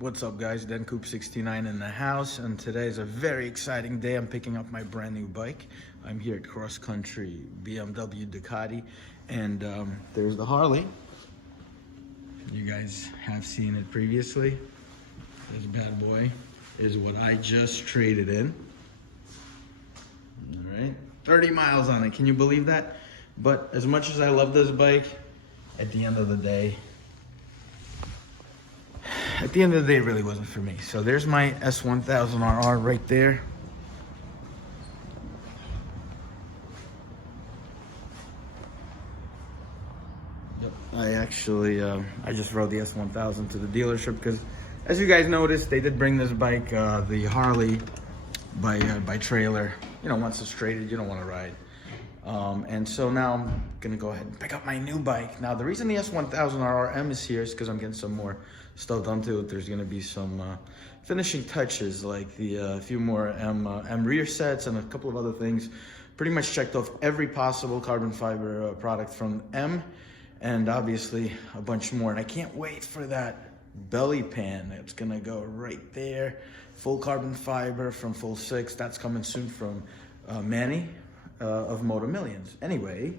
What's up, guys? DenCoop69 in the house, and today is a very exciting day. I'm picking up my brand new bike. I'm here at cross country BMW Ducati, and there's the Harley. You guys have seen it previously. This bad boy is what I just traded in. All right, 30 miles on it. Can you believe that? But as much as I love this bike, at the end of the day, it really wasn't for me. So there's my S1000RR right there. Yep. I just rode the S1000 to the dealership because, as you guys noticed, they did bring this bike, the Harley, by trailer. You know, once it's traded, you don't want to ride. And so now I'm gonna go ahead and pick up my new bike. Now the reason the S1000RRM is here is because I'm getting some more stuff done to it. There's gonna be some finishing touches, like a few more M rear sets and a couple of other things. Pretty much checked off every possible carbon fiber product from M, and obviously a bunch more. And I can't wait for that belly pan. It's gonna go right there. Full carbon fiber from Full 6. That's coming soon from Manny of Moto Millions. Anyway,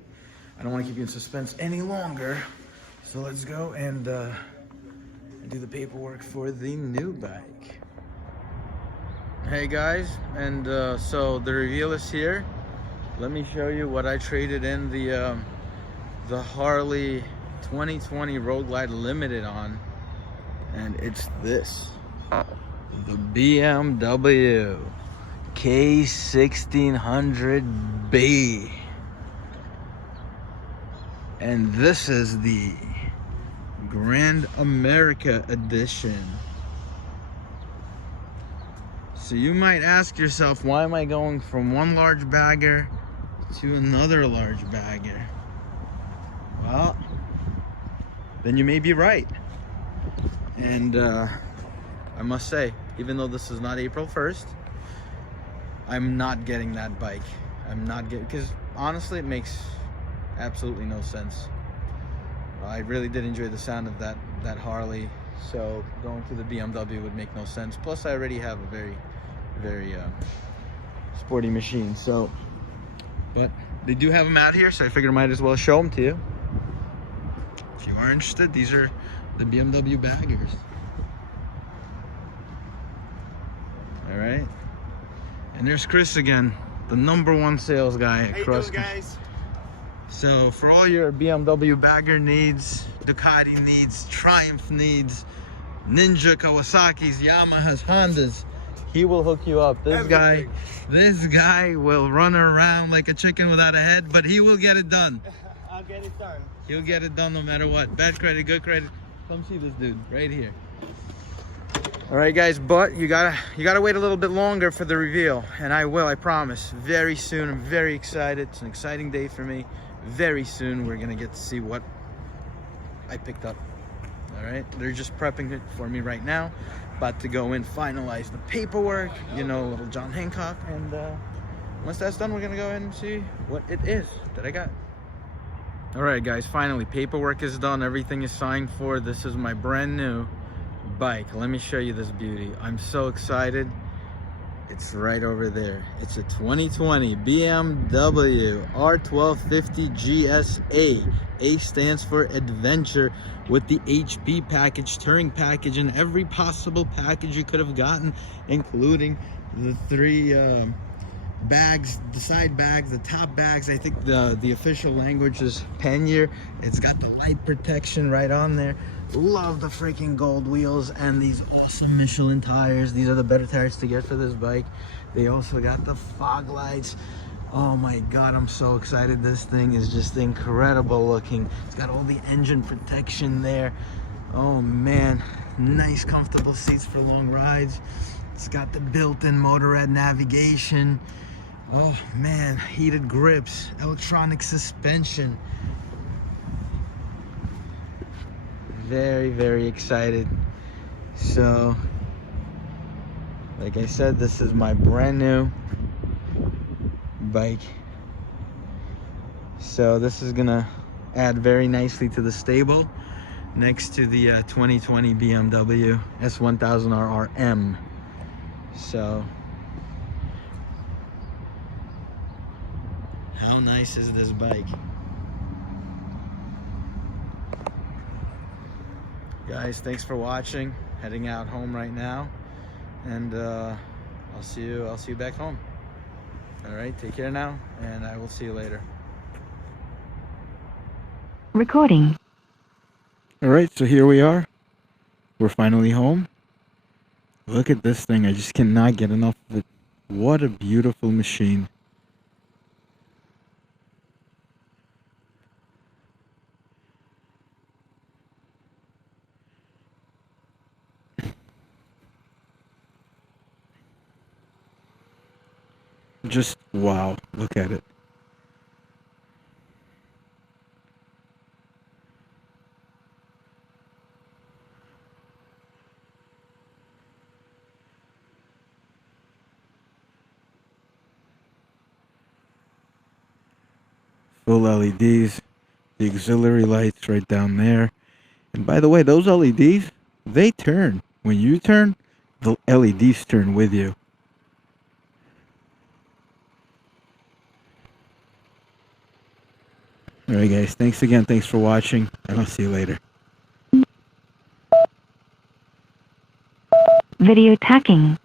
I don't want to keep you in suspense any longer, so let's go and do the paperwork for the new bike. Hey guys, and so the reveal is here. Let me show you what I traded in the Harley 2020 Road Glide Limited on, and it's this, the BMW K1600B, and this is the Grand America edition. So you might ask yourself, why am I going from one large bagger to another large bagger? Well, then you may be right. And I must say, even though this is not April 1st, I'm not getting that bike. I'm not getting, because honestly it makes absolutely no sense. I really did enjoy the sound of that Harley, so going to the BMW would make no sense. Plus I already have a very sporty machine. So, but they do have them out here, so I figured I might as well show them to you. If you are interested, these are the BMW baggers. All right. And there's Chris again, the #1 sales guy at cross country. Guys? So for all your BMW bagger needs, Ducati needs, Triumph needs, Ninja, Kawasaki's, Yamahas, Hondas, he will hook you up. This guy will run around like a chicken without a head, but he will get it done. I'll get it done. He'll get it done no matter what. Bad credit, good credit. Come see this dude right here. All right, guys, but you gotta wait a little bit longer for the reveal, and I will, I promise. Very soon. I'm very excited. It's an exciting day for me. Very soon we're gonna get to see what I picked up. All right, they're just prepping it for me right now. About to go in, finalize the paperwork, you know, little John Hancock, and once that's done, we're gonna go ahead and see what it is that I got. All right, guys, finally paperwork is done. Everything is signed for. This is my brand new bike. Let me show you this beauty. I'm so excited. It's right over there. It's a 2020 BMW R1250GSA. A stands for adventure, with the HP package, touring package, and every possible package you could have gotten, including the 3 bags, the side bags, the top bags. I think the official language is pannier. It's got the light protection right on there. Love the freaking gold wheels and these awesome Michelin tires. These are the better tires to get for this bike. They also got the fog lights. Oh my god, I'm so excited. This thing is just incredible looking. It's got all the engine protection there. Oh man, nice comfortable seats for long rides. It's got the built-in Motorrad navigation. Oh man, heated grips, electronic suspension. Very, very excited. So, like I said, this is my brand new bike. So this is gonna add very nicely to the stable. next to the 2020 BMW S1000RRM. So, how nice is this bike? Guys, thanks for watching. Heading out home right now, and I'll see you back home. All right, take care now, and I will see you later. Recording. All right, so here we are. We're finally home. Look at this thing. I just cannot get enough of it. What a beautiful machine. Just wow, look at it. Full LEDs, the auxiliary lights right down there. And by the way, those LEDs, they turn. When you turn, the LEDs turn with you. Alright guys, thanks again, thanks for watching, and I'll see you later. Video tacking.